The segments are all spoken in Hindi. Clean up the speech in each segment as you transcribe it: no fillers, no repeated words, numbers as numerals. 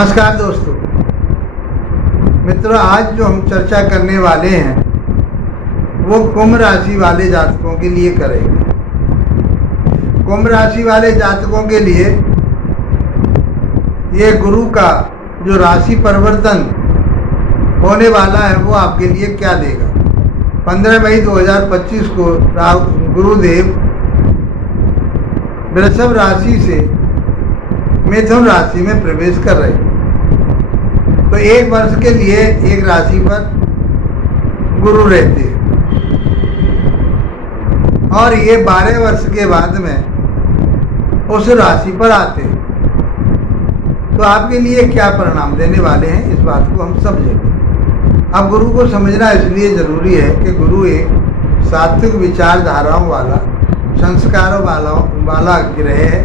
नमस्कार दोस्तों मित्रों, आज जो हम चर्चा करने वाले हैं वो कुंभ राशि वाले जातकों के लिए करेंगे। कुंभ राशि वाले जातकों के लिए ये गुरु का जो राशि परिवर्तन होने वाला है वो आपके लिए क्या देगा। 15 मई 2025 को गुरुदेव वृषभ राशि से मिथुन राशि में प्रवेश कर रहे हैं। तो एक वर्ष के लिए एक राशि पर गुरु रहते हैं और ये 12 वर्ष के बाद में उस राशि पर आते हैं। तो आपके लिए क्या परिणाम देने वाले हैं, इस बात को हम समझेंगे। अब गुरु को समझना इसलिए जरूरी है कि गुरु एक सात्विक विचारधाराओं वाला, संस्कारों वाला ग्रह है,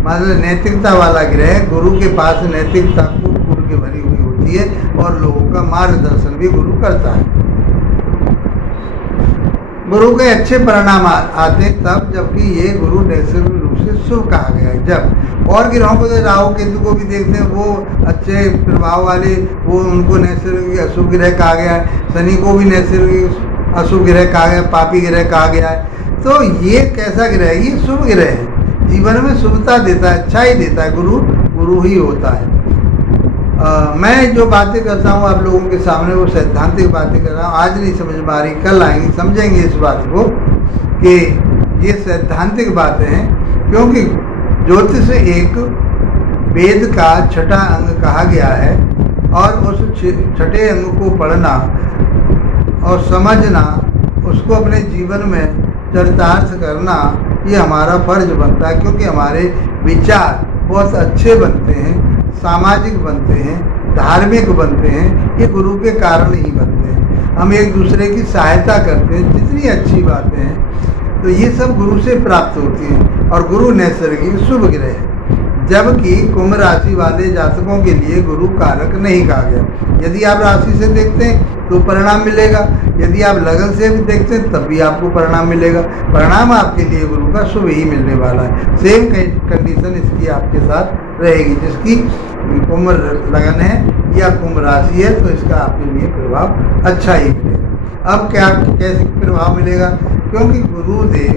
मतलब नैतिकता वाला ग्रह है। गुरु के पास नैतिकता कूट के भरी हुई होती है और लोगों का मार्गदर्शन भी गुरु करता है। गुरु के अच्छे परिणाम आते हैं तब जबकि ये गुरु नैसर्गिक रूप से शुभ कहा गया है। जब और ग्रहों को राहु केतु को भी देखते हैं, वो अच्छे प्रभाव वाले, वो उनको नैसर्गिक अशुभ ग्रह कहा गया है। शनि को भी नैसर्गिक अशुभ ग्रह कहा गया, पापी ग्रह कहा गया है। तो ये कैसा ग्रह है? ये शुभ ग्रह है, जीवन में शुभता देता है, अच्छा ही देता है। गुरु ही होता है। मैं जो बातें करता हूँ आप लोगों के सामने वो सैद्धांतिक बातें कर रहा हूँ। आज नहीं समझ में आ रही, कल आएंगे, समझेंगे इस बात को कि ये सैद्धांतिक बातें हैं। क्योंकि ज्योतिष एक वेद का छठा अंग कहा गया है और उस छठे अंग को पढ़ना और समझना, उसको अपने जीवन में चरितार्थ करना, ये हमारा फर्ज बनता है। क्योंकि हमारे विचार बहुत अच्छे बनते हैं, सामाजिक बनते हैं, धार्मिक बनते हैं, ये गुरु के कारण ही बनते हैं। हम एक दूसरे की सहायता करते हैं, जितनी अच्छी बातें हैं तो ये सब गुरु से प्राप्त होती हैं। और गुरु नैसर्गिक शुभ ग्रह है, जबकि कुंभ राशि वाले जातकों के लिए गुरु कारक नहीं कहा गया। यदि आप राशि से देखते हैं तो परिणाम मिलेगा, यदि आप लगन से भी देखते हैं तब भी आपको परिणाम मिलेगा। परिणाम आपके लिए गुरु का शुभ ही मिलने वाला है। सेम कंडीशन इसकी आपके साथ रहेगी। जिसकी कुंभ लगन है या कुंभ राशि है तो इसका आपके लिए प्रभाव अच्छा ही मिलेगा। अब क्या कैसे प्रभाव मिलेगा? क्योंकि गुरुदेव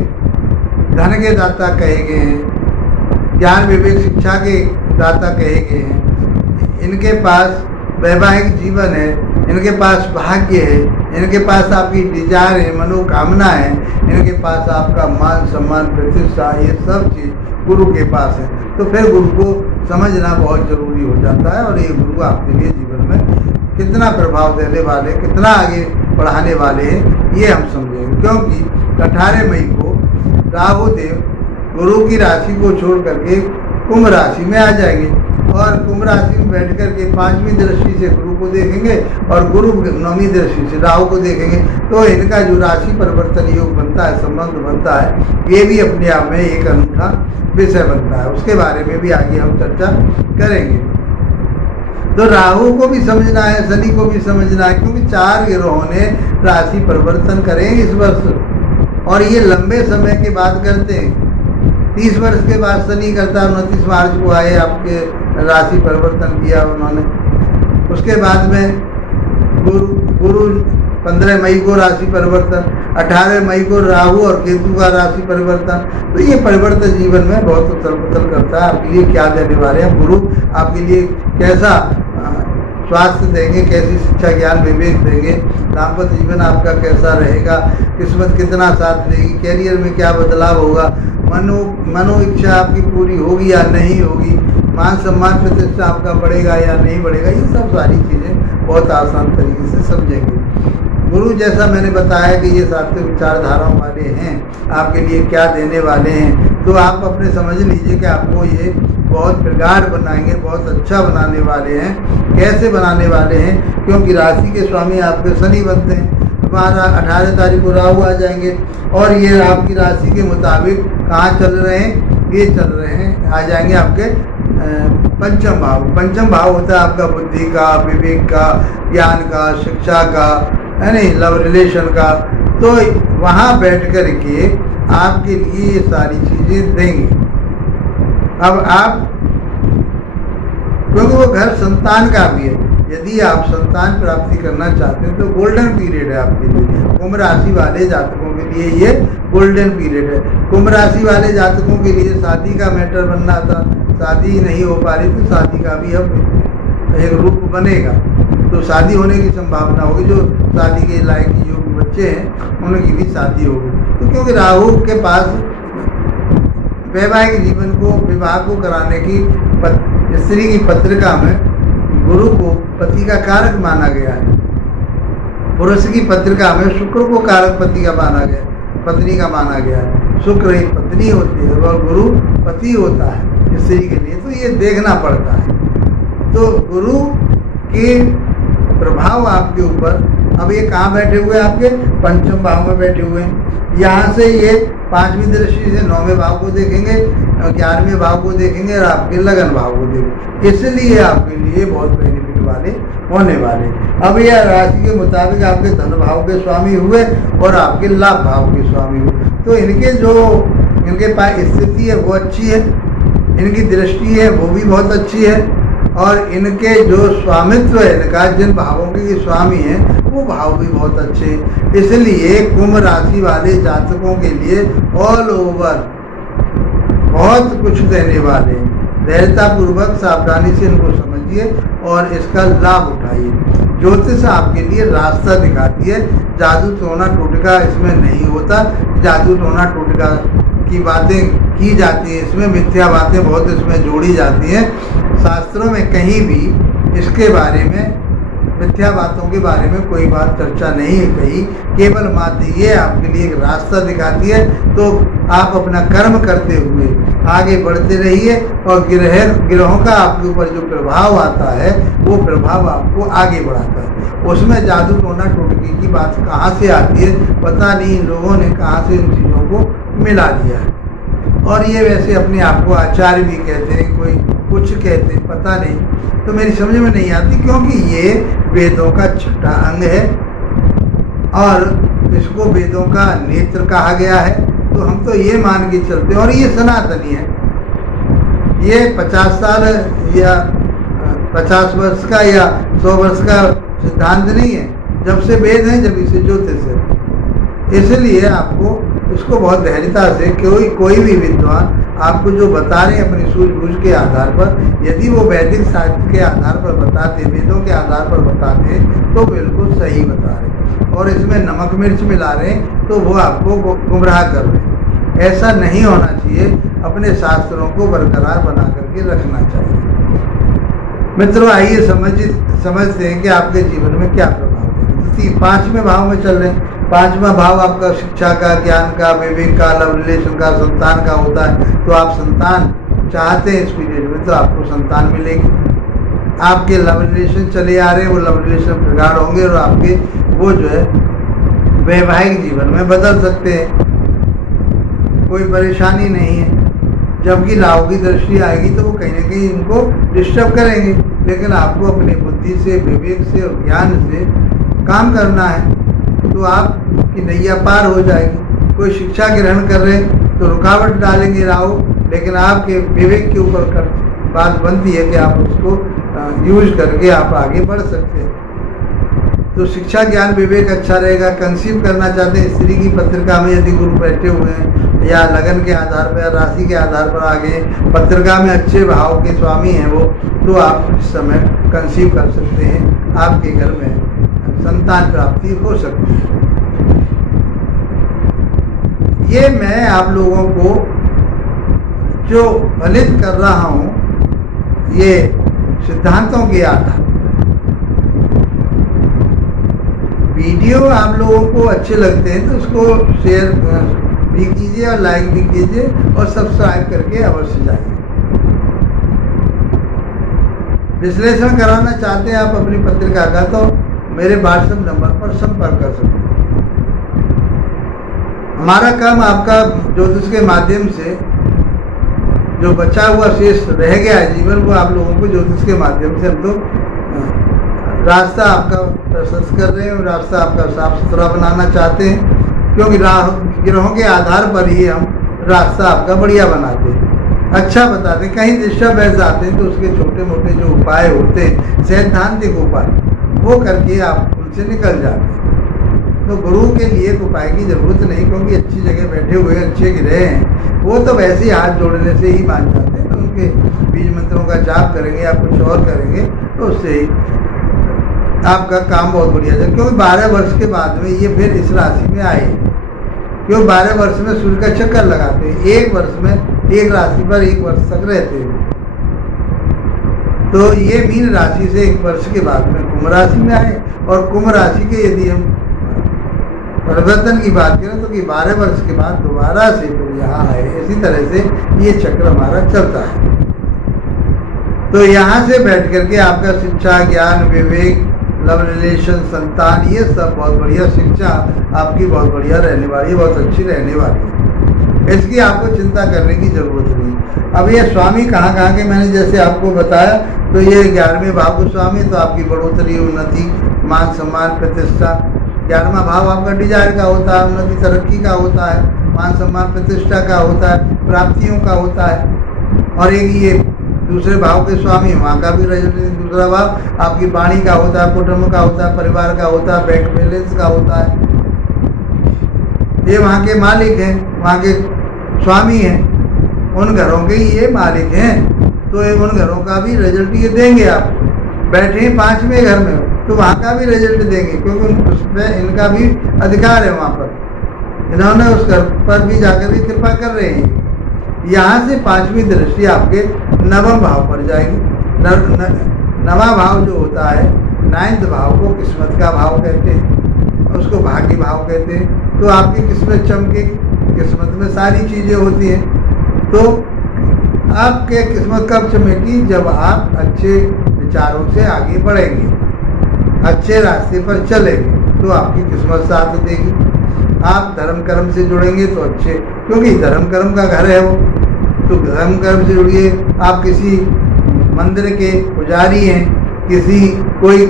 धन के दाता कहे गए हैं, ज्ञान विवेक शिक्षा के दाता कहे गए हैं। इनके पास वैवाहिक जीवन है, इनके पास भाग्य है, इनके पास आपकी डिजायर है, मनोकामना है, इनके पास आपका मान सम्मान प्रतिष्ठा, ये सब चीज़ गुरु के पास है। तो फिर गुरु को समझना बहुत जरूरी हो जाता है। और ये गुरु आपके लिए जीवन में कितना प्रभाव देने वाले, कितना आगे बढ़ाने वाले हैं, ये हम समझेंगे। क्योंकि 18 मई को राहु देव गुरु की राशि को छोड़ करके कुंभ राशि में आ जाएंगे और कुंभ राशि में बैठ करके 5वीं दृष्टि से गुरु को देखेंगे और गुरु 9वीं दृष्टि से राहु को देखेंगे। तो इनका जो राशि परिवर्तन योग बनता है, संबंध बनता है, ये भी अपने आप में एक अनूठा विषय बनता है। उसके बारे में भी आगे हम चर्चा करेंगे। तो राहु को भी समझना है, शनि को भी समझना है, क्योंकि 4 ग्रहों ने राशि परिवर्तन करेंगे इस वर्ष और ये लंबे समय के बाद करते हैं। 30 वर्ष के बाद शनि करता है, 29 मार्च को आए, आपके राशि परिवर्तन किया उन्होंने। उसके बाद में गुरु 15 मई को राशि परिवर्तन, 18 मई को राहु और केतु का राशि परिवर्तन। तो ये परिवर्तन जीवन में बहुत उथल पुथल करता है। आपके लिए क्या देने वाले हैं गुरु, आपके लिए कैसा स्वास्थ्य देंगे, कैसी शिक्षा ज्ञान विवेक देंगे, दाम्पत्य जीवन आपका कैसा रहेगा, किस्मत कितना साथ देगी, कैरियर में क्या बदलाव होगा, मनो इच्छा आपकी पूरी होगी या नहीं होगी, मान सम्मान प्रतिष्ठा आपका बढ़ेगा या नहीं बढ़ेगा, ये सब सारी चीज़ें बहुत आसान तरीके से समझेंगे। गुरु जैसा मैंने बताया कि ये सात्विक विचारधाराओं वाले हैं, आपके लिए क्या देने वाले हैं, तो आप अपने समझ लीजिए कि आपको ये बहुत प्रगाढ़ बनाएंगे, बहुत अच्छा बनाने वाले हैं। कैसे बनाने वाले हैं? क्योंकि राशि के स्वामी आपके शनि बनते हैं। हमारा 18 तारीख को राहु आ जाएंगे और ये आपकी राशि के मुताबिक कहाँ चल रहे हैं? ये चल रहे हैं, आ जाएंगे आपके पंचम भाव। पंचम भाव होता है आपका बुद्धि का, विवेक का, ज्ञान का, शिक्षा का, है नहीं, लव रिलेशन का। तो वहाँ बैठ कर के आपके लिए ये सारी चीज़ें देंगे। अब आप क्योंकि वो घर संतान का भी है। यदि आप संतान प्राप्ति करना चाहते हैं तो गोल्डन पीरियड है आपके लिए। कुंभ राशि वाले जातकों के लिए ये गोल्डन पीरियड है। कुंभ राशि वाले जातकों के लिए शादी का मैटर बनना था, शादी नहीं हो पा रही, तो शादी का भी अब एक रूप बनेगा, तो शादी होने की संभावना होगी। जो शादी के लायक जो बच्चे हैं उनकी भी शादी होगी। तो क्योंकि राहु के पास वैवाहिक जीवन को, विवाह को कराने की स्त्री की पत्रिका में गुरु को पति का कारक माना गया है। पुरुष की पत्रिका में शुक्र को कारक पति का माना गया, पत्नी का माना गया है। शुक्र एक पत्नी होती है और गुरु पति होता है स्त्री के लिए, तो ये देखना पड़ता है। तो गुरु के प्रभाव आपके ऊपर, अब ये कहाँ बैठे हुए हैं? आपके पंचम भाव में बैठे हुए हैं। यहाँ से ये 5वीं दृष्टि से 9वें भाव को देखेंगे, 11वें भाव को देखेंगे और आपके लगन भाव को देखेंगे। इसलिए आपके लिए बहुत बेनिफिट वाले होने वाले। अब यह राशि के मुताबिक आपके धन भाव के स्वामी हुए और आपके लाभ भाव के स्वामी हुए, तो इनके पास स्थिति है वो अच्छी है, इनकी दृष्टि है वो भी बहुत अच्छी है, और इनके जो स्वामित्व है इनका, जिन भावों के स्वामी हैं वो भाव भी बहुत अच्छे। इसलिए कुंभ राशि वाले जातकों के लिए ऑल ओवर बहुत कुछ देने वाले। धैर्यता पूर्वक सावधानी से इनको समझिए और इसका लाभ उठाइए। ज्योतिष आपके लिए रास्ता दिखाती है। जादू टोना टोटका इसमें नहीं होता। जादू टोना टोटका की बातें की जाती है, इसमें मिथ्या बातें बहुत इसमें जोड़ी जाती हैं। शास्त्रों में कहीं भी इसके बारे में, मिथ्या बातों के बारे में कोई बात चर्चा नहीं है कही। केवल मात्र ये आपके लिए एक रास्ता दिखाती है। तो आप अपना कर्म करते हुए आगे बढ़ते रहिए और ग्रहों का आपके ऊपर जो प्रभाव आता है वो प्रभाव आपको आगे बढ़ाता है। उसमें जादू टोना टोटकी की बात कहाँ से आती है पता नहीं, लोगों ने कहाँ से इन चीज़ों को मिला दिया है। और ये वैसे अपने आप को आचार्य भी कहते हैं, कोई कुछ कहते हैं, पता नहीं, तो मेरी समझ में नहीं आती, क्योंकि ये वेदों का छठा अंग है और इसको वेदों का नेत्र कहा गया है। तो हम तो ये मान के चलते हैं, और ये सनातनी है। ये 50 साल या 50 वर्ष का या 100 वर्ष का सिद्धांत नहीं है। जब से वेद है, जब इसे ज्योतिष है। इसलिए आपको इसको बहुत धैर्यता से, कोई भी विद्वान आपको जो बता रहे हैं अपनी सूझबूझ के आधार पर, यदि वो वैदिक साहित्य के आधार पर बताते, वेदों के आधार पर बताते हैं, तो बिल्कुल सही बता रहे हैं। और इसमें नमक मिर्च मिला रहे हैं तो वो आपको गुमराह कर रहे हैं। ऐसा नहीं होना चाहिए। अपने शास्त्रों को बरकरार बना करके रखना चाहिए। मित्रों, आइए समझते हैं कि आपके जीवन में क्या प्रभाव है। 5वें भाव में चल रहे हैं। 5वां भाव आपका शिक्षा का, ज्ञान का, विवेक का, लव रिलेशन का, संतान का होता है। तो आप संतान चाहते हैं इस पीरियड में, तो आपको संतान मिलेगी। आपके लव रिलेशन चले आ रहे हैं, वो लव रिलेशन प्रगाढ़ होंगे और आपके वो जो है वैवाहिक जीवन में बदल सकते हैं। कोई परेशानी नहीं है। जबकि राहु की दृष्टि आएगी तो वो कहीं ना कहीं इनको डिस्टर्ब करेंगे, लेकिन आपको अपनी बुद्धि से, विवेक से और ज्ञान से काम करना है, तो आपकी नैया पार हो जाएगी। कोई शिक्षा ग्रहण कर रहे हैं तो रुकावट डालेंगे राहु, लेकिन आपके विवेक के ऊपर बात बनती है कि आप उसको यूज करके आप आगे बढ़ सकते हैं। तो शिक्षा, ज्ञान, विवेक अच्छा रहेगा। कंसीव करना चाहते हैं, स्त्री की पत्रिका में यदि गुरु बैठे हुए हैं या लगन के आधार पर या राशि के आधार पर आगे पत्रिका में अच्छे भाव के स्वामी हैं वो, तो आप इस समय कंसीव कर सकते हैं। आपके घर में संतान प्राप्ति हो सकती है। ये मैं आप लोगों को जो फलित कर रहा हूँ, ये सिद्धांतों के आधार। वीडियो आप लोगों को अच्छे लगते हैं तो उसको शेयर भी कीजिए और लाइक भी कीजिए और सब्सक्राइब करके अवश्य जाइए। विश्लेषण कराना चाहते हैं आप अपनी पत्रिका का, तो मेरे व्हाट्सएप नंबर पर संपर्क कर सकते हैं। हमारा काम आपका ज्योतिष के माध्यम से जो बचा हुआ शेष रह गया है जीवन, वो आप लोगों को ज्योतिष के माध्यम से हम लोग रास्ता आपका प्रशस्त कर रहे हैं और रास्ता आपका साफ सुथरा बनाना चाहते हैं, क्योंकि ग्रहों के आधार पर ही हम रास्ता आपका बढ़िया बनाते हैं। अच्छा बताते हैं। कहीं डिस्टर्बेंस आते हैं तो उसके छोटे मोटे जो उपाय होते हैं, सैद्धांतिक उपाय, वो करके आप उनसे निकल जाते हैं। तो गुरु के लिए उपाय की जरूरत नहीं, क्योंकि अच्छी जगह बैठे हुए अच्छे गिरह हैं, वो तो वैसे ही हाथ जोड़ने से ही मान जाते हैं। तो उनके बीज मंत्रों का जाप करेंगे या कुछ और करेंगे तो उससे ही आपका काम बहुत बढ़िया जाए। क्योंकि 12 वर्ष के बाद में ये फिर इस राशि में आए, क्योंकि 12 वर्ष में सूर्य का चक्कर लगाते हैं, एक वर्ष में एक राशि पर 1 वर्ष तक रहते हैं। तो ये मीन राशि से 1 वर्ष के बाद में कुंभ राशि में आए, और कुंभ राशि के यदि हम परिवर्तन की बात करें तो कि 12 वर्ष के बाद दोबारा से फिर यहाँ आए। इसी तरह से ये चक्र हमारा चलता है। तो यहाँ से बैठ करके आपका शिक्षा, ज्ञान, विवेक, लव रिलेशन, संतान, ये सब बहुत बढ़िया शिक्षा आपकी बहुत बढ़िया रहने वाली है, बहुत अच्छी रहने वाली है। इसकी आपको चिंता करने की जरूरत नहीं। अब ये स्वामी कहाँ कहाँ के मैंने जैसे आपको बताया, तो ये 11वें भाव के स्वामी, तो आपकी बढ़ोतरी, उन्नति, मान सम्मान, प्रतिष्ठा। 11वां भाव आपका डिजायर का होता है, उन्नति तरक्की का होता है, मान सम्मान प्रतिष्ठा का होता है, प्राप्तियों का होता है। और एक ये दूसरे भाव के स्वामी, वहाँ का भी दूसरा भाव आपकी वाणी का होता है, कुटुंब का होता है, परिवार का होता है, बैंक बैलेंस का होता है। ये वहाँ के मालिक हैं, वहाँ के स्वामी हैं, उन घरों के ये मालिक हैं। तो ये उन घरों का भी रिजल्ट ये देंगे। आप बैठे 5वें घर में हो तो वहाँ का भी रिजल्ट देंगे, क्योंकि उसमें इनका भी अधिकार है। वहाँ पर इन्होंने उस घर पर भी जाकर भी कृपा कर रहे हैं। यहाँ से 5वीं दृष्टि आपके 9वें भाव पर जाएगी। 9वां भाव जो होता है, 9th भाव को किस्मत का भाव कहते हैं, उसको भाग्य भाव कहते हैं। तो आपकी किस्मत चमकेगी, किस्मत में सारी चीज़ें होती हैं। तो आपके किस्मत कब चमकेगी? जब आप अच्छे विचारों से आगे बढ़ेंगे, अच्छे रास्ते पर चलेंगे, तो आपकी किस्मत साथ देगी। आप धर्म कर्म से जुड़ेंगे तो अच्छे, क्योंकि धर्म कर्म का घर है वो, तो धर्म कर्म से जुड़िए। आप किसी मंदिर के पुजारी हैं, किसी कोई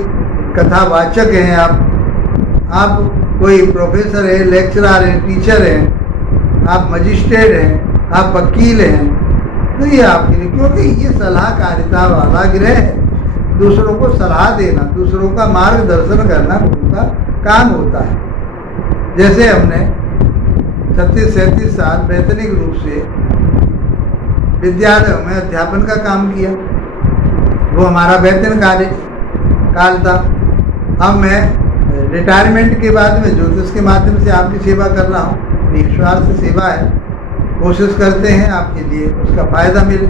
कथावाचक हैं, आप कोई प्रोफेसर है, लेक्चरर हैं, टीचर हैं, आप मजिस्ट्रेट हैं, आप वकील हैं, तो ये आपके लिए, क्योंकि ये सलाहकारिता वाला ग्रह है। दूसरों को सलाह देना, दूसरों का मार्गदर्शन करना उनका काम होता है। जैसे हमने 36-37 साल वैतनिक रूप से विद्यालयों में अध्यापन का काम किया, वो हमारा वेतन काल था। अब मैं रिटायरमेंट के बाद में ज्योतिष के माध्यम से आपकी सेवा कर रहा हूँ। निस्वार्थ सेवा है, कोशिश करते हैं आपके लिए उसका फायदा मिले।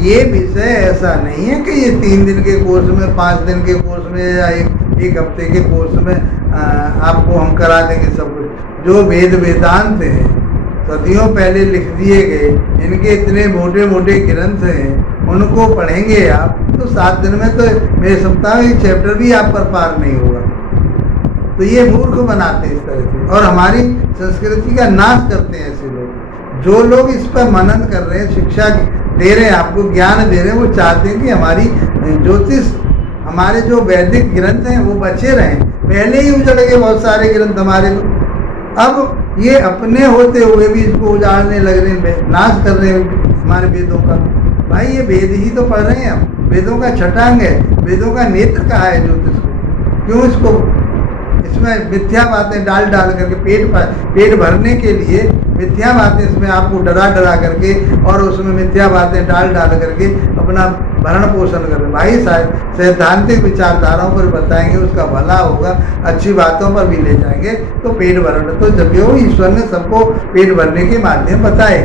ये विषय ऐसा नहीं है कि ये 3 दिन के कोर्स में, 5 दिन के कोर्स में या एक हफ्ते के कोर्स में आपको हम करा देंगे सब कुछ। जो वेद वेदांत हैं, सदियों पहले लिख दिए गए, इनके इतने मोटे मोटे ग्रंथ हैं, उनको पढ़ेंगे आप तो 7 दिन में तो मैं समझता हूँ एक चैप्टर भी आप पर पार नहीं होगा। तो ये मूर्ख बनाते हैं इस तरह से, और हमारी संस्कृति का नाश करते हैं ऐसे लोग। जो लोग इस पर मनन कर रहे हैं, शिक्षा दे रहे हैं, आपको ज्ञान दे रहे हैं, वो चाहते हैं कि हमारी ज्योतिष, हमारे जो वैदिक ग्रंथ हैं वो बचे रहें। पहले ही उजड़ गए बहुत सारे ग्रंथ हमारे, तो अब ये अपने होते हुए भी इसको उजाड़ने लग रहे हैं, नाश कर रहे हैं हमारे वेदों का। भाई ये वेद ही तो पढ़ रहे हैं हम, वेदों का छटांग है, वेदों का नेत्र कहा है ज्योतिष को। क्यों इसको इसमें मिथ्या बातें डाल करके पेट भरने के लिए मिथ्या बातें इसमें आपको डरा करके, और उसमें मिथ्या बातें डाल करके अपना भरण पोषण कर रहे। भाई सैद्धांतिक विचारधाराओं पर बताएंगे, उसका भला होगा, अच्छी बातों पर भी ले जाएंगे तो पेट भरण, तो जब वो ईश्वर ने सबको पेट भरने के माध्यम बताए,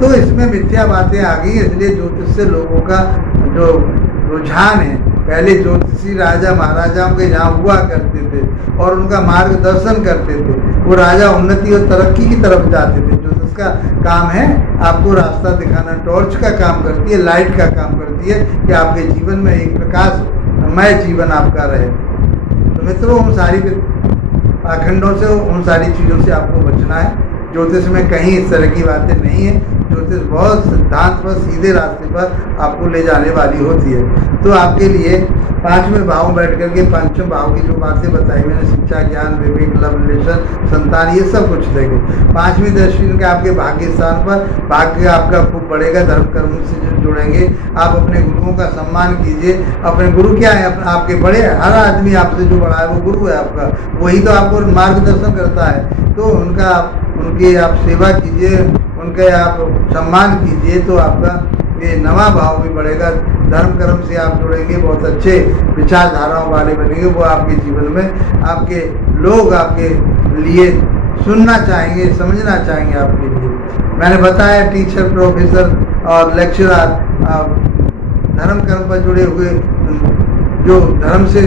तो इसमें मिथ्या बातें आ गई। इसलिए ज्योतिष से लोगों का जो रुझान है, पहले ज्योतिषी राजा महाराजाओं के यहाँ हुआ करते थे और उनका मार्गदर्शन करते थे, वो राजा उन्नति और तरक्की की तरफ जाते थे। ज्योतिष का काम है आपको रास्ता दिखाना, टॉर्च का काम करती है, लाइट का काम करती है कि आपके जीवन में एक प्रकाशमय जीवन आपका रहे। तो मित्रों, उन सारी पाखंडों से, उन सारी चीज़ों से आपको बचना है। ज्योतिष में कहीं इस तरह की बातें नहीं है। ज्योतिष बहुत सिद्धांत पर, सीधे रास्ते पर आपको ले जाने वाली होती है। तो आपके लिए 5वें भाव में बैठ करके 5वें भाव की जो बातें बताई मैंने, शिक्षा, ज्ञान, विवेक, लव, रिलेशन, संतान, ये सब कुछ देंगे। 5वीं दृष्टि के आपके भाग्य स्थान पर, भाग्य आपका खूब बढ़ेगा, धर्म कर्म से जुड़ेंगे। आप अपने गुरुओं का सम्मान कीजिए। अपने गुरु क्या है? आपके बड़े, हर आदमी आपसे जो बड़ा है वो गुरु है आपका, वही तो आपको मार्गदर्शन करता है। तो उनकी आप सेवा कीजिए, उनके आप सम्मान कीजिए, तो आपका ये नवा भाव भी बढ़ेगा। धर्म कर्म से आप जुड़ेंगे, बहुत अच्छे विचारधाराओं वाले बनेंगे। वो आपके जीवन में आपके लोग आपके लिए सुनना चाहेंगे, समझना चाहेंगे आपके लिए। मैंने बताया टीचर, प्रोफेसर और लेक्चरर, धर्म कर्म पर जुड़े हुए, जो धर्म से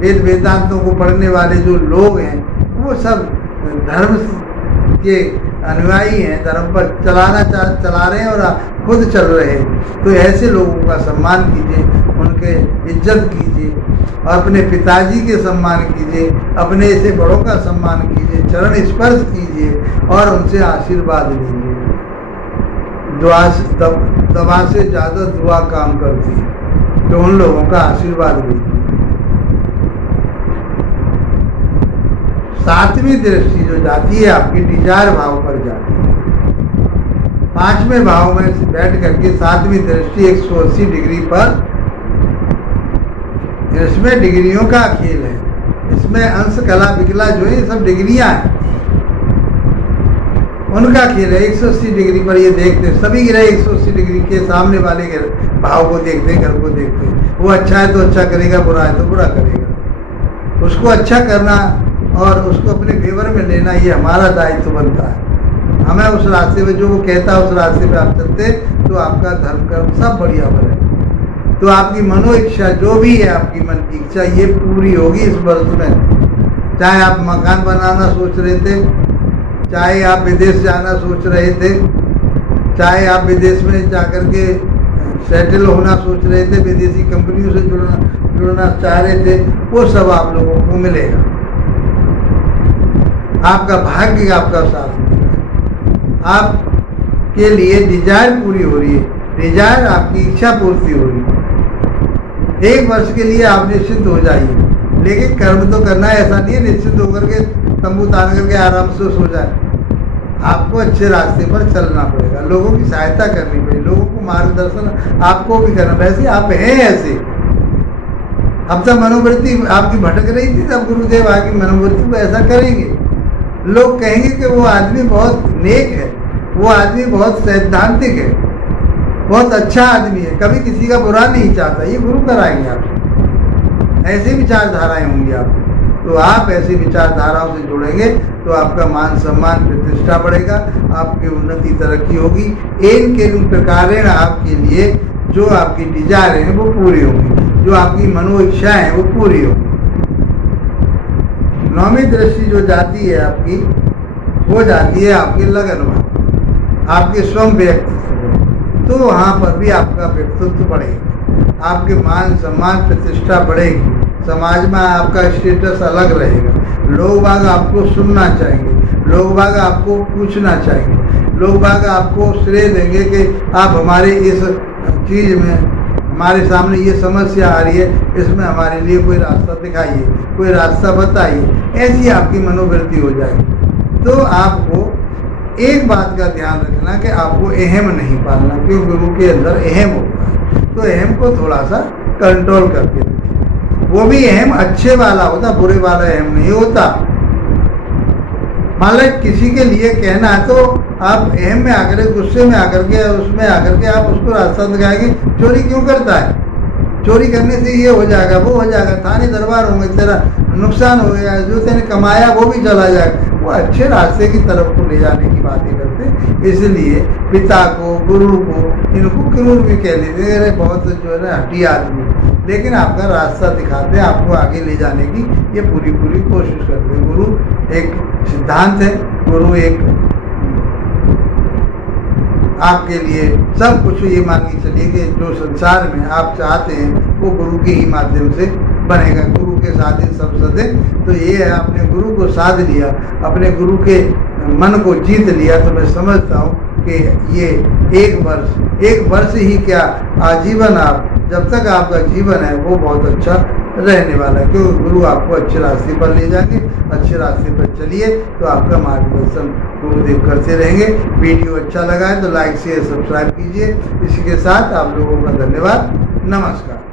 वेद वेदांतों को पढ़ने वाले जो लोग हैं, वो सब धर्म के अनुयायी हैं, धर्म पर चला रहे हैं और खुद चल रहे हैं। तो ऐसे लोगों का सम्मान कीजिए, उनके इज्जत कीजिए, और अपने पिताजी के सम्मान कीजिए, अपने से बड़ों का सम्मान कीजिए, चरण स्पर्श कीजिए और उनसे आशीर्वाद लीजिए। दवा से ज़्यादा दुआ काम करती है, तो उन लोगों का आशीर्वाद लीजिए। 7वीं दृष्टि जो जाती है आपकी डिजायर भाव पर जाती है। 5वें भाव में बैठ करके 7वीं दृष्टि 180 डिग्री पर, इसमें डिग्रियों का खेल है। इसमें अंश, कला, विकला जो है, ये सब डिग्रियां हैं, उनका खेल है। 180 डिग्री पर ये देखते, सभी ग्रह 180 डिग्री के सामने वाले भाव को देखते हैं, घर को देखते हैं। वो अच्छा है तो अच्छा करेगा, बुरा है तो बुरा करेगा। उसको अच्छा करना और उसको अपने फेवर में लेना, ये हमारा दायित्व बनता है। हमें उस रास्ते में, जो वो कहता है उस रास्ते पे आप चलते, तो आपका धर्म कर्म सब बढ़िया बने। तो आपकी मनो इच्छा जो भी है, आपकी मन की इच्छा, ये पूरी होगी इस वर्ष में। चाहे आप मकान बनाना सोच रहे थे, चाहे आप विदेश जाना सोच रहे थे, चाहे आप विदेश में जाकर के सेटल होना सोच रहे थे, विदेशी कंपनियों से जुड़ना चाह रहे थे, वो सब आप लोगों को मिलेगा। आपका भाग्य आपका साथ देगा। आपके लिए डिजायर पूरी हो रही है, डिजायर आपकी इच्छा पूर्ति हो रही है। 1 वर्ष के लिए आप निश्चिंत हो जाइए, लेकिन कर्म तो करना है। ऐसा नहीं है निश्चिंत होकर के तंबू तान करके आराम से सो जाए। आपको अच्छे रास्ते पर चलना पड़ेगा, लोगों की सहायता करनी पड़ेगी, लोगों को मार्गदर्शन आपको भी करना। वैसे आप हैं ऐसे, अब तक मनोवृत्ति आपकी भटक रही थी, तब गुरुदेव आपकी मनोवृत्ति को ऐसा करेंगे। लोग कहेंगे कि वो आदमी बहुत नेक है, वो आदमी बहुत सैद्धांतिक है, बहुत अच्छा आदमी है, कभी किसी का बुरा नहीं चाहता। ये गुरु कराएंगे आपको, ऐसी विचारधाराएं होंगी आपको। तो आप ऐसी विचारधाराओं से जुड़ेंगे तो आपका मान सम्मान प्रतिष्ठा बढ़ेगा, आपकी उन्नति तरक्की होगी। इन प्रकारेण आपके लिए जो आपकी डिजायर है वो पूरी होगी, जो आपकी मनो इच्छा है वो पूरी होगी। 9वीं दृष्टि जो जाती है आपकी, वो जाती है आपके लगन भाव, आपके स्वयं व्यक्तित्व। तो वहाँ पर भी आपका व्यक्तित्व बढ़ेगा, आपके मान सम्मान प्रतिष्ठा बढ़ेगी, समाज में आपका स्टेटस अलग रहेगा। लोग बाग आपको सुनना चाहेंगे, लोग बाग आपको पूछना चाहेंगे, लोग बाग आपको श्रेय देंगे कि आप हमारे इस चीज़ में, हमारे सामने ये समस्या आ रही है, इसमें हमारे लिए कोई रास्ता दिखाइए, कोई रास्ता बताइए। ऐसी आपकी मनोवृत्ति हो जाएगी। तो आपको एक बात का ध्यान रखना कि आपको अहम नहीं पालना, क्योंकि गुरु के अंदर अहम होता है। तो अहम को थोड़ा सा कंट्रोल करके रखिए। वो भी अहम अच्छे वाला होता, बुरे वाला अहम नहीं होता। मान लो किसी के लिए कहना है तो आप अहम में आकर, गुस्से में आकर के, उसमें आकर के आप उसको रास्ता दिखाएंगे। चोरी क्यों करता है? चोरी करने से ये हो जाएगा, वो हो जाएगा, थाने दरबार होंगे, तेरा नुकसान हो गया, जो तेने कमाया वो भी चला जाएगा। वो अच्छे रास्ते की तरफ को ले जाने की बातें करते। इसलिए पिता को, गुरु को, इनको क्रूर भी कह लेते हैं, बहुत जो है ना हठी आदमी, लेकिन आपका रास्ता दिखाते हैं, आपको आगे ले जाने की ये पूरी कोशिश करते हैं। गुरु एक सिद्धांत है, गुरु एक आपके लिए सब कुछ। ये मान के चलिए कि जो संसार में आप चाहते हैं वो गुरु के ही माध्यम से बनेगा। गुरु के साथ ही सब सदे। तो ये है, आपने गुरु को साध लिया, अपने गुरु के मन को जीत लिया, तो मैं समझता हूँ कि ये एक वर्ष ही क्या, आजीवन आप जब तक आपका जीवन है वो बहुत अच्छा रहने वाला है, क्योंकि गुरु आपको अच्छे रास्ते पर ले जाएंगे। अच्छे रास्ते पर चलिए तो आपका मार्गदर्शन गुरुदेव करते रहेंगे। वीडियो अच्छा लगा है तो लाइक शेयर सब्सक्राइब कीजिए। इसी के साथ आप लोगों का धन्यवाद। नमस्कार।